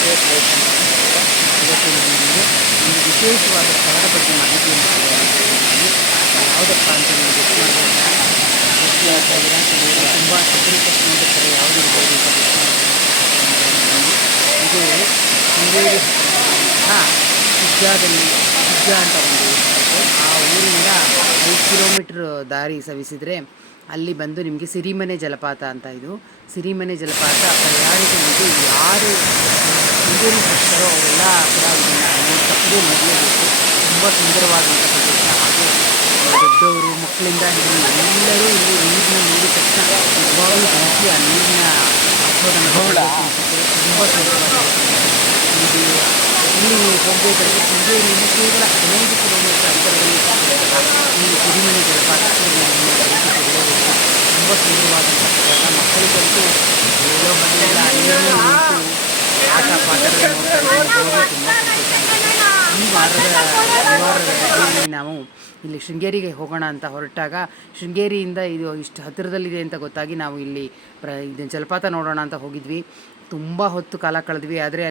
ಒಳ್ಳೆಯ ಪ್ಲೇಸ್ ಅಂತ ಹೇಳ್ತಾರೆ. ಇವತ್ತು ನಾನು ನಿಮಗೆ ಒಂದು ವಿಶೇಷವಾದ ಸ್ಥಳದ ಬಗ್ಗೆ ಮಾಹಿತಿಯನ್ನು ಕೊಡೋಣ. ಯಾವುದಪ್ಪ ಅಂತ ನೀವು ಗೆಸ್ಟ್ ಮಾಡ್ಬೋದಾ? ಗೆಸ್ಟ್ ಆಗ್ತಾ ಇದ್ದೀರಾ? ತುಂಬ ಸಕ್ರಿಯ ಸ್ನೇಹಿತರೆ ಯಾವುದು ಇರ್ಬೋದು ಅಂತ ಗೆಸ್ಟ್ ಮಾಡ್ಬೋದು. ಇದು ಶೃಂಗೇರಿ ಶಿಗ್ಗಾದಲ್ಲಿ ಶಿಗ್ಗಾ ಅಂತ ಒಂದು ಊರು. ಆ ಊರಿಂದ 5 ಕಿಲೋಮೀಟ್ರ್ ದಾರಿ ಸವಿಸಿದರೆ ಅಲ್ಲಿ ಬಂದು ನಿಮಗೆ ಸಿರಿಮನೆ ಜಲಪಾತ ಅಂತ. ಇದು ಸಿರಿಮನೆ ಜಲಪಾತ ಪ್ರಯಾಣಿಕರಿಗೆ ಯಾರು ಶೃಂಗೇರಿ ಬರ್ತಾರೋ ಅವರೆಲ್ಲ ಕೂಡ ಇದನ್ನು ತಪ್ಪದೇ ನೋಡಲೇಬೇಕು. ತುಂಬ ಸುಂದರವಾದಂಥ ಪ್ರದೇಶ. ಹಾಗೆ ದೊಡ್ಡವರು ಮಕ್ಕಳಿಂದ ಹಿಡಿದು ಎಲ್ಲರೂ ಇಲ್ಲಿ ನೀರನ್ನ ನೋಡಿದ ತಕ್ಷಣ ನಿಜವಾಗಲೂ ಬೆಂಕಿ ಆ ನೀರಿನ ಆಸ್ವಾದನ ತುಂಬ ಸುಂದರವಾಗಿದೆ. ಇಲ್ಲಿ ಹೋಗಬೇಕಾದ್ರೆ ಶೃಂಗೇರಿಯಿಂದ ಕೇವಲ 15 ಕಿಲೋಮೀಟರ್ ಅಂತರದಲ್ಲಿ ಈ ಸಿರಿಮನೆ ಜಲಪಾತಕ್ಕೆ ತುಂಬ ಸುಂದರವಾದಂಥ ಪ್ರದೇಶ. ಮಕ್ಕಳಿಗಂತೂ ಹೇಳೋ ಮನೆಯಲ್ಲ ನೀರಿನ ನಿಂತು ಆಟ ಪಾಠಗಳನ್ನು ನೋಡ್ತಾ ತುಂಬ ಸಂತೋಷ. ಈ ವಾರದ ನಾವು ಇಲ್ಲಿ ಶೃಂಗೇರಿಗೆ ಹೋಗೋಣ ಅಂತ ಹೊರಟಾಗ ಶೃಂಗೇರಿಯಿಂದ ಇದು ಇಷ್ಟು ಹತ್ತಿರದಲ್ಲಿದೆ ಅಂತ ಗೊತ್ತಾಗಿ ನಾವು ಇಲ್ಲಿ ಇದು ಜಲಪಾತ ನೋಡೋಣ ಅಂತ ಹೋಗಿದ್ವಿ. ತುಂಬ ಹೊತ್ತು ಕಾಲ ಕಳೆದ್ವಿ. ಆದರೆ